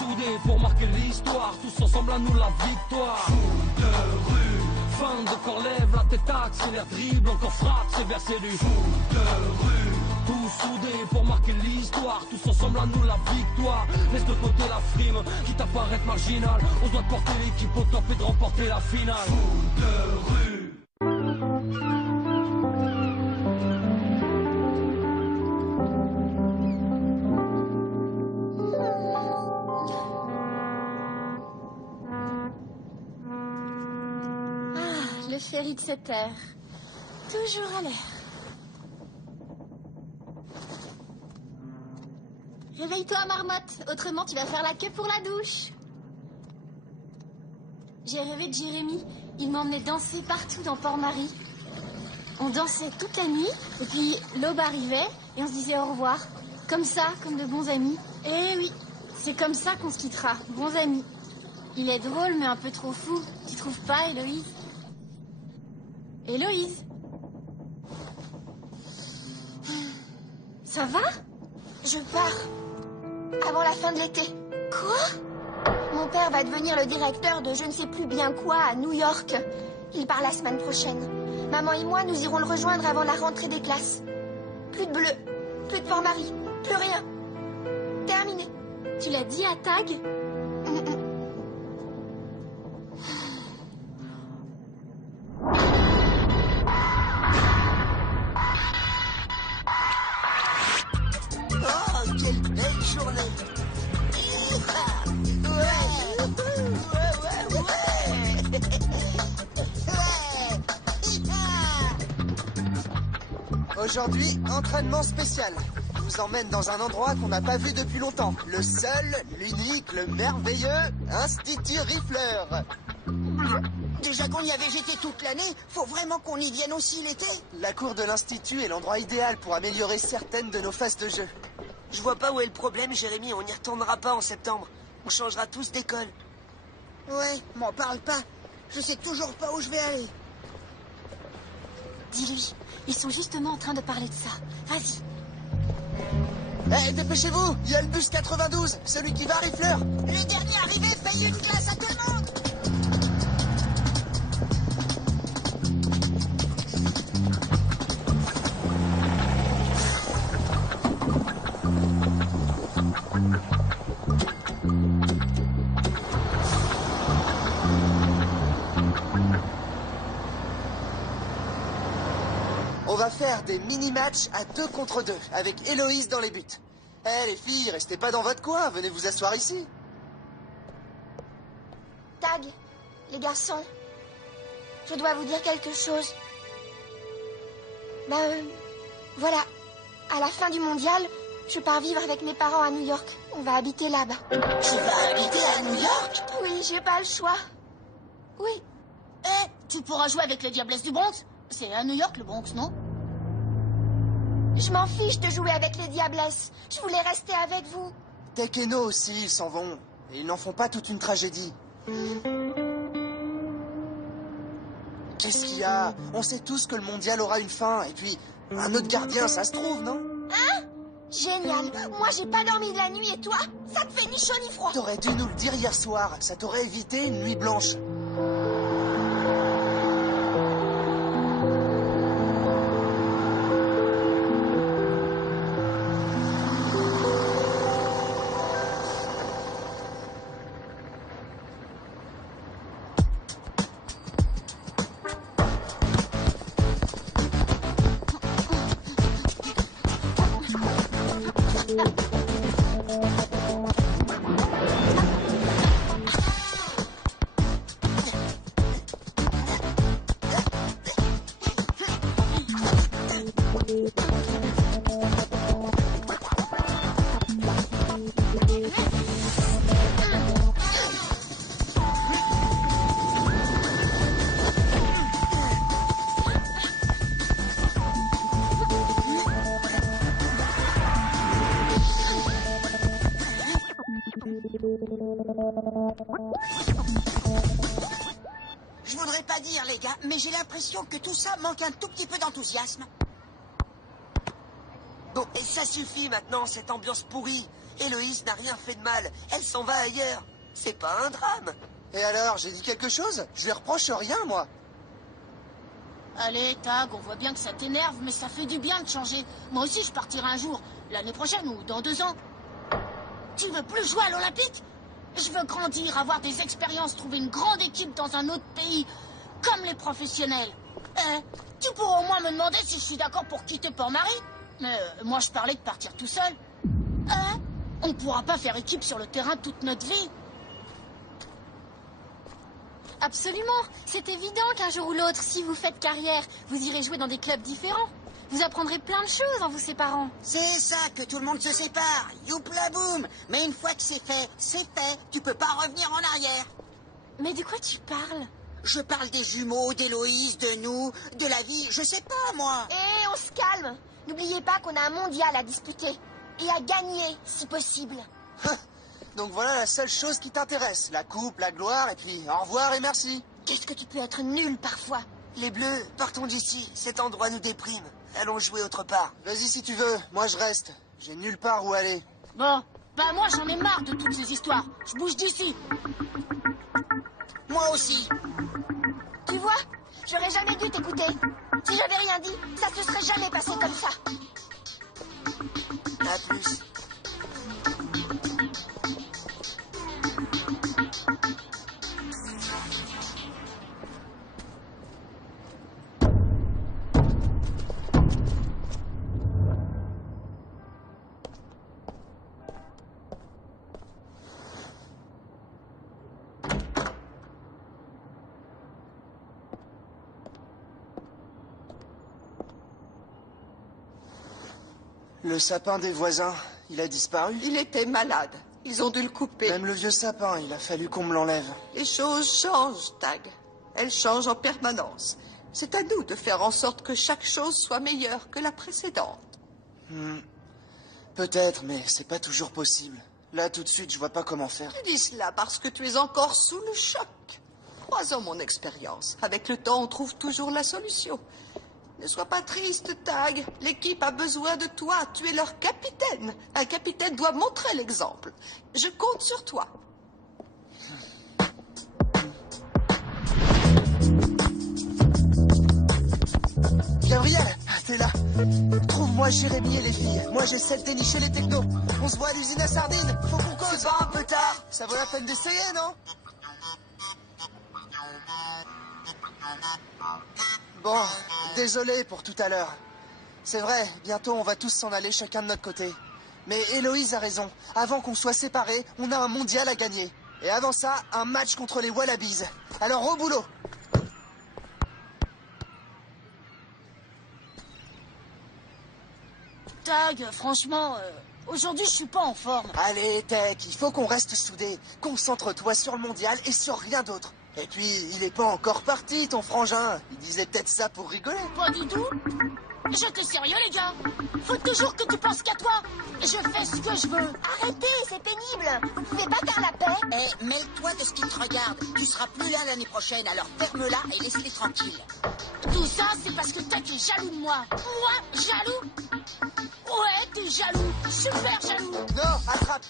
soudés pour marquer l'histoire, tous ensemble à nous la victoire. Foot de rue, fin de corps lève la tête, accélère, dribble, encore frappe, c'est versé du foot de rue. Tous soudés pour marquer l'histoire, tous ensemble à nous la victoire. Laisse de côté la frime, quitte à paraître marginal. On doit porter l'équipe au top et de remporter la finale. Foot de rue. Le ferry de cette terre, toujours à l'air. Réveille-toi, marmotte, autrement tu vas faire la queue pour la douche. J'ai rêvé de Jérémy, il m'emmenait danser partout dans Port-Marie. On dansait toute la nuit, et puis l'aube arrivait, et on se disait au revoir. Comme ça, comme de bons amis. Eh oui, c'est comme ça qu'on se quittera, bons amis. Il est drôle, mais un peu trop fou, tu trouves pas, Héloïse? Héloïse? Ça va? Je pars. Avant la fin de l'été. Quoi? Mon père va devenir le directeur de je ne sais plus bien quoi à New York. Il part la semaine prochaine. Maman et moi, nous irons le rejoindre avant la rentrée des classes. Plus de bleu, plus de Port-Marie, plus rien. Terminé. Tu l'as dit à Tag? Aujourd'hui, entraînement spécial. Je vous emmène dans un endroit qu'on n'a pas vu depuis longtemps. Le seul, l'unique, le merveilleux Institut Rifleur. Déjà qu'on y avait jeté toute l'année, faut vraiment qu'on y vienne aussi l'été? La cour de l'Institut est l'endroit idéal pour améliorer certaines de nos phases de jeu. Je vois pas où est le problème, Jérémy. On n'y retournera pas en septembre. On changera tous d'école. Ouais, m'en parle pas. Je sais toujours pas où je vais aller. Dis-lui, ils sont justement en train de parler de ça. Vas-y. Eh, dépêchez-vous, il y a le bus 92, celui qui va à Rifleur. Le dernier arrivé paye une glace à tout le monde. On va faire des mini-matchs à 2 contre 2, avec Héloïse dans les buts. Eh les filles, restez pas dans votre coin, venez vous asseoir ici. Tag, les garçons, je dois vous dire quelque chose. Voilà, à la fin du mondial, je pars vivre avec mes parents à New York. On va habiter là-bas. Tu vas habiter à New York? Oui, j'ai pas le choix. Oui. Eh, tu pourras jouer avec les Diablesses du Bronx. C'est à New York, le Bronx, non? Je m'en fiche de jouer avec les Diablesses. Je voulais rester avec vous. Tech et No aussi, ils s'en vont. Et ils n'en font pas toute une tragédie. Qu'est-ce qu'il y a? On sait tous que le mondial aura une fin. Et puis, un autre gardien, ça se trouve, non? Hein? Génial. Moi, j'ai pas dormi de la nuit et toi? Ça te fait ni chaud ni froid. T'aurais dû nous le dire hier soir. Ça t'aurait évité une nuit blanche. Je voudrais pas dire, les gars, mais j'ai l'impression que tout ça manque un tout petit peu d'enthousiasme. Bon, et ça suffit maintenant, cette ambiance pourrie. Héloïse n'a rien fait de mal. Elle s'en va ailleurs. C'est pas un drame. Et alors, j'ai dit quelque chose? Je lui reproche rien, moi. Allez, Tag, on voit bien que ça t'énerve, mais ça fait du bien de changer. Moi aussi, je partirai un jour, l'année prochaine ou dans 2 ans. Tu veux plus jouer à l'Olympique? Je veux grandir, avoir des expériences, trouver une grande équipe dans un autre pays, comme les professionnels. Tu pourras au moins me demander si je suis d'accord pour quitter Port-Marie. Mais moi, je parlais de partir tout seul. On ne pourra pas faire équipe sur le terrain toute notre vie. Absolument. C'est évident qu'un jour ou l'autre, si vous faites carrière, vous irez jouer dans des clubs différents. Vous apprendrez plein de choses en vous séparant. C'est ça, que tout le monde se sépare. Youpla boum. Mais une fois que c'est fait, c'est fait. Tu peux pas revenir en arrière. Mais de quoi tu parles? Je parle des jumeaux, d'Héloïse, de nous, de la vie, je sais pas, moi. Eh, on se calme. N'oubliez pas qu'on a un mondial à disputer. Et à gagner, si possible. Donc voilà la seule chose qui t'intéresse. La coupe, la gloire, et puis au revoir et merci. Qu'est-ce que tu peux être nul parfois? Les Bleus, partons d'ici. Cet endroit nous déprime. Allons jouer autre part. Vas-y si tu veux, moi je reste. J'ai nulle part où aller. Bon, bah moi, j'en ai marre de toutes ces histoires. Je bouge d'ici. Moi aussi. Tu vois? J'aurais jamais dû t'écouter. Si j'avais rien dit, ça se serait jamais passé comme ça. À plus. Le sapin des voisins, il a disparu. Il était malade. Ils ont dû le couper. Même le vieux sapin, il a fallu qu'on me l'enlève. Les choses changent, Tag. Elles changent en permanence. C'est à nous de faire en sorte que chaque chose soit meilleure que la précédente. Peut-être, mais c'est pas toujours possible. Là, tout de suite, je vois pas comment faire. Tu dis cela parce que tu es encore sous le choc. Croisons mon expérience. Avec le temps, on trouve toujours la solution. Ne sois pas triste, Tag. L'équipe a besoin de toi. Tu es leur capitaine. Un capitaine doit montrer l'exemple. Je compte sur toi. Gabriel, t'es là. Trouve-moi Jérémy et les filles. Moi, j'essaie de dénicher les technos. On se voit à l'usine à sardines. Faut qu'on cause. C'est pas un peu tard? Ça vaut la peine d'essayer, non? Bon, désolé pour tout à l'heure. C'est vrai, bientôt on va tous s'en aller chacun de notre côté. Mais Héloïse a raison. Avant qu'on soit séparés, on a un mondial à gagner. Et avant ça, un match contre les Wallabies. Alors au boulot. Tag, franchement, aujourd'hui, je suis pas en forme. Allez, Tech, il faut qu'on reste soudés. Concentre-toi sur le mondial et sur rien d'autre. Et puis, il est pas encore parti, ton frangin. Il disait peut-être ça pour rigoler. Pas du tout. J'étais sérieux, les gars. Faut toujours que tu penses qu'à toi. Je fais ce que je veux. Arrêtez, c'est pénible. Vous pouvez pas faire la paix? Eh, mêle-toi de ce qui te regarde. Tu seras plus là l'année prochaine, alors ferme-la et laisse-les tranquilles. Tout ça, c'est parce que Tag est jaloux de moi. Moi, jaloux? Ouais, t'es jaloux. Super jaloux. Non, attrape.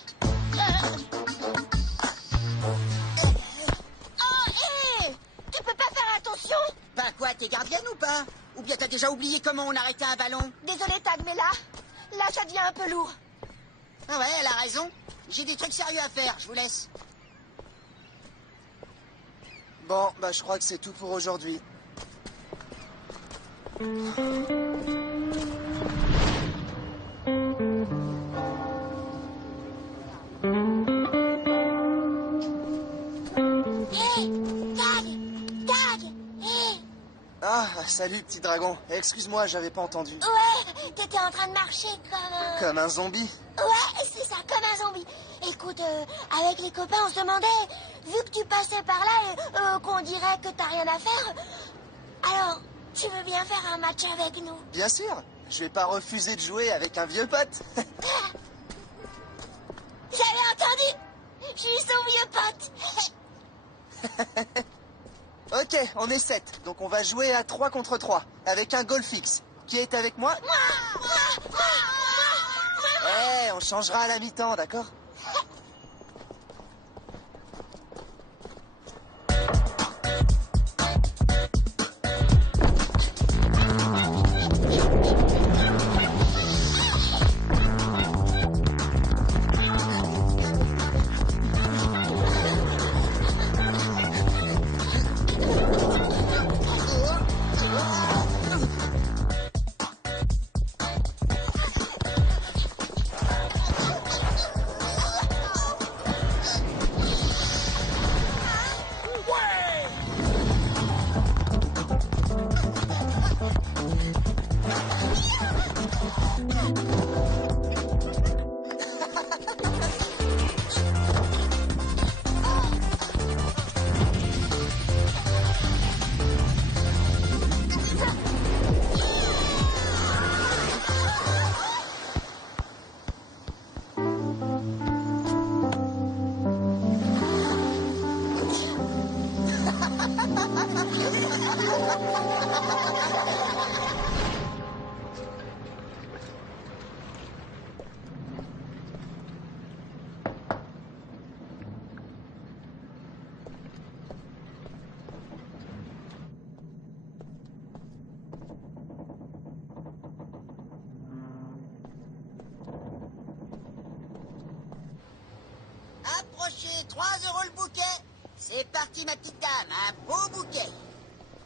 Tu peux pas faire attention? Bah quoi, t'es gardienne ou pas? Ou bien t'as déjà oublié comment on arrêtait un ballon? Désolé, Tag, mais là, ça devient un peu lourd. Ah ouais, elle a raison. J'ai des trucs sérieux à faire, je vous laisse. Bon, bah je crois que c'est tout pour aujourd'hui. Ah, salut petit dragon. Excuse-moi, j'avais pas entendu. Ouais, t'étais en train de marcher Comme un zombie? Ouais, c'est ça, comme un zombie. Écoute, avec les copains, on se demandait, vu que tu passais par là et qu'on dirait que t'as rien à faire, alors, tu veux bien faire un match avec nous? Bien sûr. Je vais pas refuser de jouer avec un vieux pote. J'avais entendu. Je suis son vieux pote. Ok, on est 7. Donc on va jouer à 3 contre 3. Avec un goal fixe. Qui est avec moi? Ouais, on changera à la mi-temps, d'accord? Approchez, 3 € le bouquet. C'est parti, ma petite dame, un beau bouquet.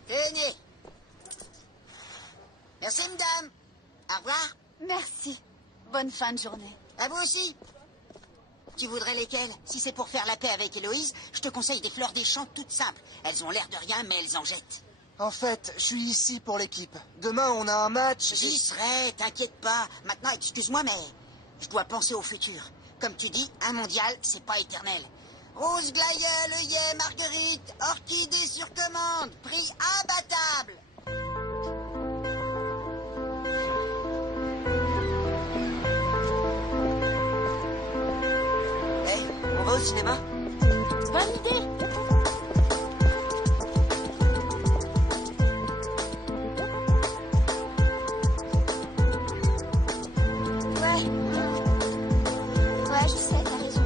Tenez. Merci, madame. Au revoir. Merci. Bonne fin de journée. À vous aussi. Tu voudrais lesquelles? Si c'est pour faire la paix avec Héloïse, je te conseille des fleurs des champs toutes simples. Elles ont l'air de rien, mais elles en jettent. En fait, je suis ici pour l'équipe. Demain, on a un match. J'y serai, t'inquiète pas. Maintenant, excuse-moi, mais je dois penser au futur. Comme tu dis, un mondial, c'est pas éternel. Rose, glaïeul, œillet, marguerite, orchidée sur commande, prix imbattable. Hey, on va au cinéma? Bonne idée. Ouais, je sais, t'as raison.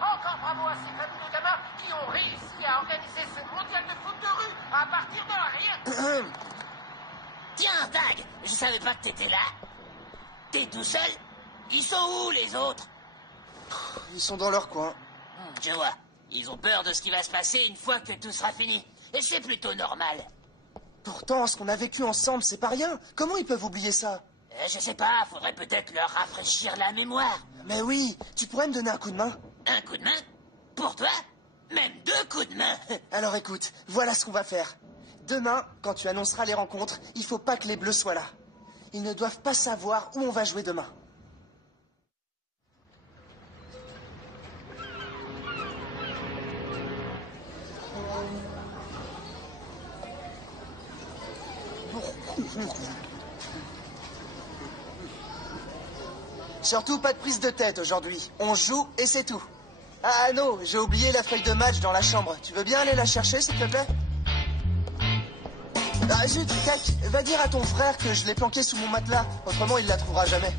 Encore bravo à ces familles de gamins qui ont réussi à organiser ce mondial de foot de rue à partir de rien. Tiens, Tag, je savais pas que t'étais là. T'es tout seul? Ils sont où, les autres? Ils sont dans leur coin. Je vois. Ils ont peur de ce qui va se passer une fois que tout sera fini. Et c'est plutôt normal. Pourtant, ce qu'on a vécu ensemble, c'est pas rien. Comment ils peuvent oublier ça? Je sais pas, faudrait peut-être leur rafraîchir la mémoire. Mais oui, tu pourrais me donner un coup de main? Un coup de main? Pour toi? Même 2 coups de main. Alors écoute, voilà ce qu'on va faire. Demain, quand tu annonceras les rencontres, il faut pas que les Bleus soient là. Ils ne doivent pas savoir où on va jouer demain. Surtout pas de prise de tête aujourd'hui. On joue et c'est tout. Ah non, j'ai oublié la feuille de match dans la chambre. Tu veux bien aller la chercher, s'il te plaît? Ah, zut, Cac, va dire à ton frère que je l'ai planquée sous mon matelas. Autrement, il la trouvera jamais.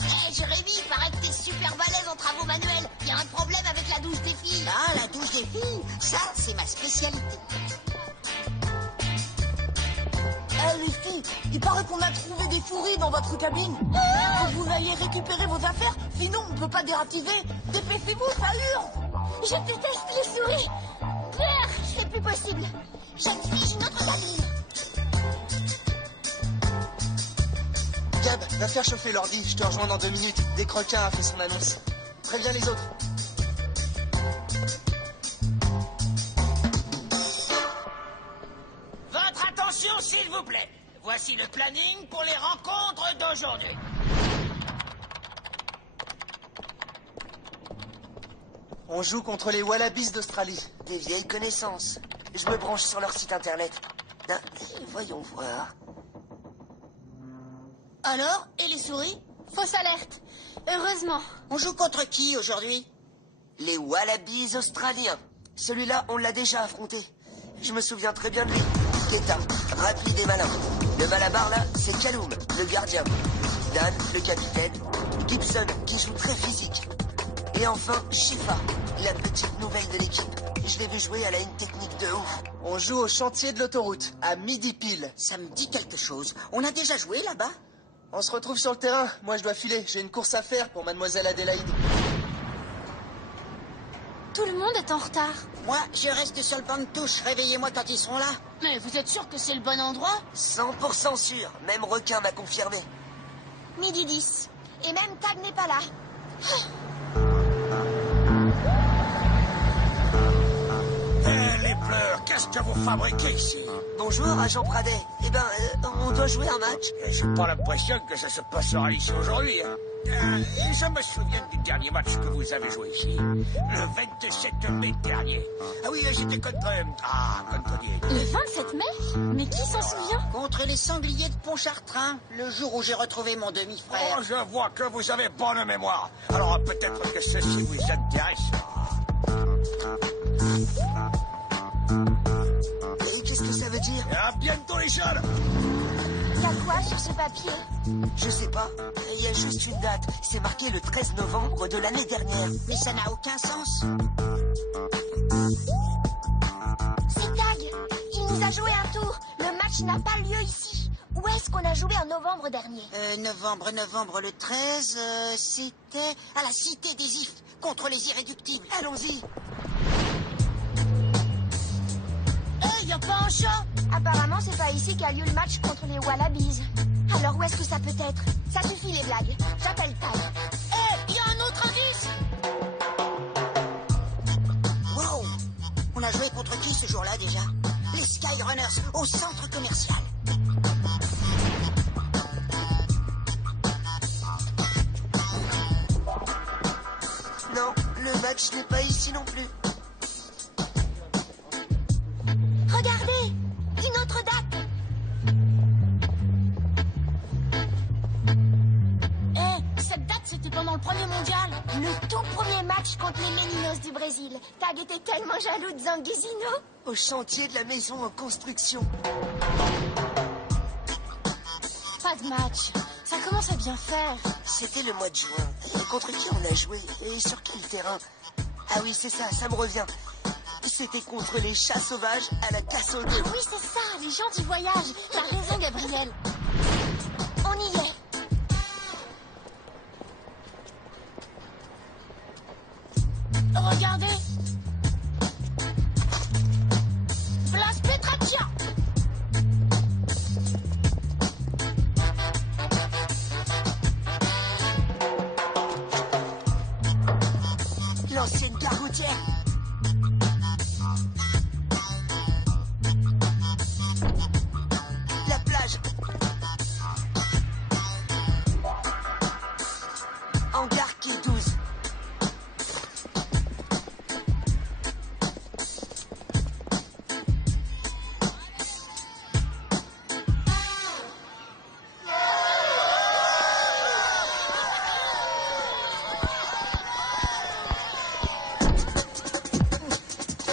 Hé, Jérémy, il paraît que t'es super balèze en travaux manuels. Y a un problème avec la douche des filles. Ah, la douche des filles, ça, c'est ma spécialité. Eh les filles, il paraît qu'on a trouvé des fourris dans votre cabine. Faut que vous alliez récupérer vos affaires, sinon on ne peut pas déractiver. Dépêchez-vous, ça hurle. Je déteste les souris. Père, c'est plus possible. J'exige notre cabine. Gab, va faire chauffer l'ordi. Je te rejoins dans 2 minutes. Des Croquins a fait son annonce. Préviens les autres. Votre attention, s'il vous plaît. Voici le planning pour les rencontres d'aujourd'hui. On joue contre les Wallabies d'Australie. Des vieilles connaissances. Je me branche sur leur site internet. Ah, voyons voir. Alors, et les souris? Fausse alerte. Heureusement. On joue contre qui aujourd'hui? Les Wallabies australiens. Celui-là, on l'a déjà affronté. Je me souviens très bien de lui. Keta, rapide et malin. Le malabar là, c'est Kaloum, le gardien. Dan, le capitaine. Gibson, qui joue très physique. Et enfin, Shifa, la petite nouvelle de l'équipe. Je l'ai vu jouer, elle a une technique de ouf. On joue au chantier de l'autoroute, à midi pile. Ça me dit quelque chose. On a déjà joué là-bas? On se retrouve sur le terrain. Moi, je dois filer. J'ai une course à faire pour Mademoiselle Adélaïde. Tout le monde est en retard. Moi, je reste sur le banc de touche. Réveillez-moi quand ils seront là. Mais vous êtes sûr que c'est le bon endroit? 100% sûr. Même Requin m'a confirmé. Midi 10. Et même Tag n'est pas là. Les pleurs, qu'est-ce que vous fabriquez ici? Bonjour, agent Pradet. Eh ben, on doit jouer un match. J'ai pas l'impression que ça se passera ici aujourd'hui. Hein. Je me souviens du dernier match que vous avez joué ici, le 27 mai dernier. Ah oui, j'étais contre... contre Le 27 mai? Mais qui s'en souvient? Contre les sangliers de Pontchartrain, le jour où j'ai retrouvé mon demi-frère. Oh, je vois que vous avez bonne mémoire. Alors peut-être que ceci vous intéresse. Et qu'est-ce que ça veut dire? À bientôt les jeunes. Y a quoi sur ce papier? Je sais pas. Il y a juste une date. C'est marqué le 13 novembre de l'année dernière. Mais ça n'a aucun sens. C'est Tag. Il nous a joué un tour. Le match n'a pas lieu ici. Où est-ce qu'on a joué en novembre dernier? Novembre le 13, c'était à la Cité des Ifs, contre les Irréductibles. Allons-y. Y a pas un chat? Apparemment, c'est pas ici qu'a lieu le match contre les Wallabies. Alors où est-ce que ça peut être? Ça suffit les blagues. J'appelle Tag. Y a un autre indice? Wow! On a joué contre qui ce jour-là déjà? Les Skyrunners, au centre commercial. Non, le match n'est pas ici non plus. Regardez! Une autre date! Cette date, c'était pendant le premier mondial. Le tout premier match contre les Meninos du Brésil. Tag était tellement jaloux de Zanguesino. Au chantier de la maison en construction. Pas de match. Ça commence à bien faire. C'était le mois de juin. Et contre qui on a joué? Et sur quel terrain? Ah oui, c'est ça, ça me revient. C'était contre les chats sauvages à la casse aux dés. Ah oui, c'est ça, les gens du voyage. T'as raison, Gabriel. On y est. Regardez. Place Petraccia. L'ancienne gare routière. La plage. Hangar qui 12.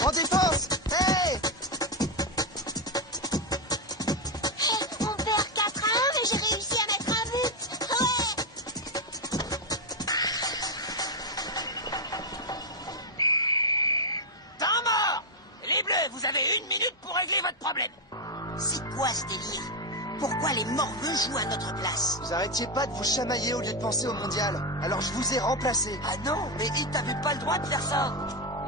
En défense! Hey! On perd 4-1, mais j'ai réussi à mettre un but. Ouais. Temps mort. Les Bleus, vous avez 1 minute pour régler votre problème. C'est quoi ce délire? Pourquoi les morveux jouent à notre place? Vous arrêtiez pas de vous chamailler au lieu de penser au mondial. Alors je vous ai remplacé. Ah non, mais t'avais pas le droit de faire ça.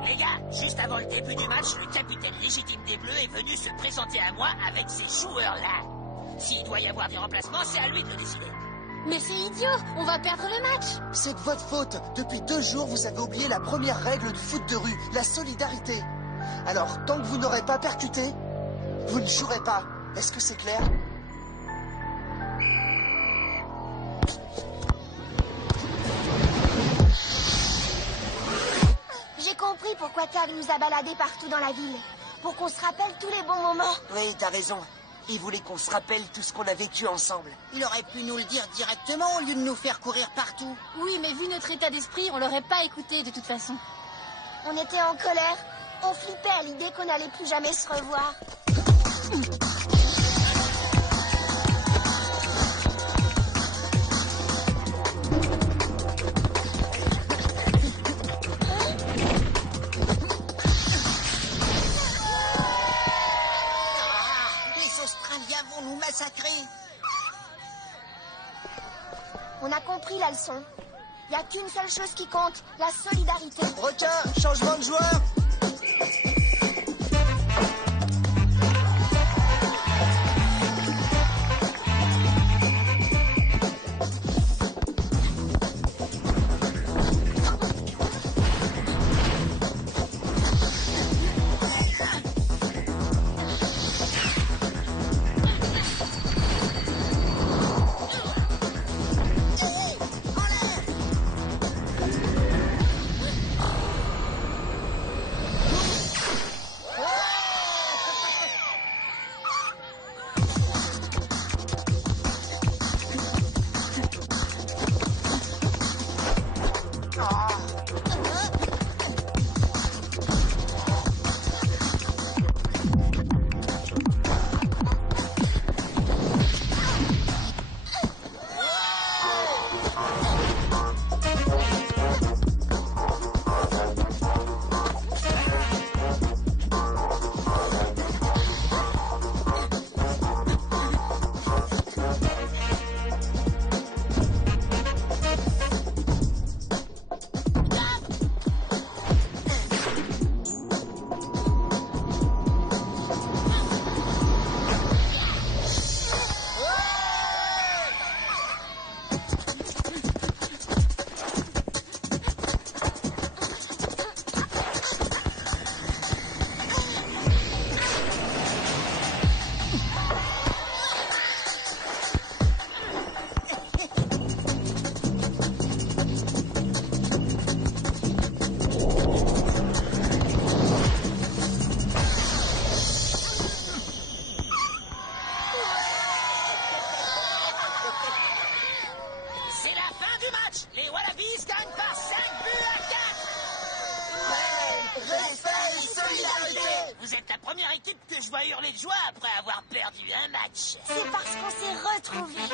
Les gars, juste avant le début du match, le capitaine légitime des Bleus est venu se présenter à moi avec ces joueurs-là. S'il doit y avoir des remplacements, c'est à lui de le décider. Mais c'est idiot, on va perdre le match. C'est de votre faute. Depuis 2 jours, vous avez oublié la première règle du foot de rue, la solidarité. Alors, tant que vous n'aurez pas percuté, vous ne jouerez pas. Est-ce que c'est clair? J'ai compris pourquoi Tag nous a baladés partout dans la ville. pour qu'on se rappelle tous les bons moments. Oui, t'as raison. Il voulait qu'on se rappelle tout ce qu'on a vécu ensemble. Il aurait pu nous le dire directement au lieu de nous faire courir partout. Oui, mais vu notre état d'esprit, on l'aurait pas écouté de toute façon. On était en colère. On flippait à l'idée qu'on n'allait plus jamais se revoir. Nous massacrer. On a compris la leçon. Il n'y a qu'une seule chose qui compte, la solidarité. Requin, changement de joueur. Vous êtes la première équipe que je vois hurler de joie après avoir perdu un match. C'est parce qu'on s'est retrouvés.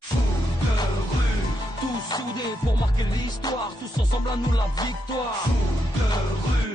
Foot de rue, tous soudés pour marquer l'histoire, tous ensemble à nous la victoire. Foot de